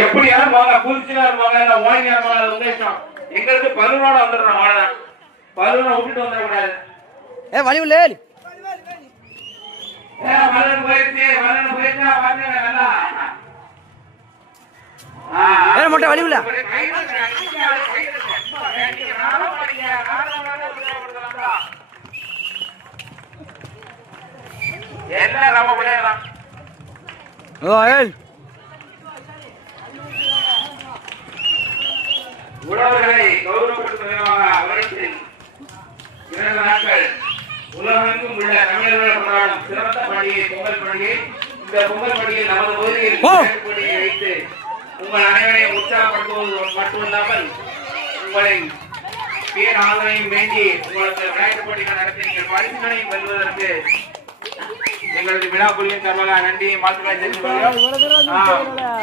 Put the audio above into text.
எப்படியாரும் வாங்க, புதுச்சினார் வாங்க, இல்ல ஓய்ஞர் வாங்க, அது உங்க இஷ்டம். எங்களுக்கு பருவனோட வந்துடணும், அவ்வளவுதான். பருவனை விட்டுட்டு வந்துடக்கூடாது. வலிவுல மலன் போயிடுச்சு, மலன் போயிடுச்சா பாருங்க நல்லா. மொட்டை வலிவுல எல்லாம் நம்ம பிள்ளைங்கதான். உழவர்களை கௌரவப்படுத்தும் விதமாக வருடத்தில் 2 நாட்கள் உலகெங்கும் உள்ள தமிழர்கள் கொண்டாடும் சிறந்த பண்டிகை பொங்கல் பண்டிகை. இந்த பொங்கல் பண்டிகை நமது பகுதியில் கொடியை வைத்து உங்கள் அனைவரையும் உற்சாகப்படுத்துவது மட்டுமில்லாமல் உங்களின் பேர் ஆதரவையும் வேண்டி உங்களுக்கு விளையாட்டு போட்டிகள் நடத்தி நீங்கள் பரிசுகளையும் வெல்வதற்கு எங்களது விழா குழுவின் சார்பாக நன்றியை வாழ்த்துக்களை தெரிவித்துக் கொள்கிறோம்.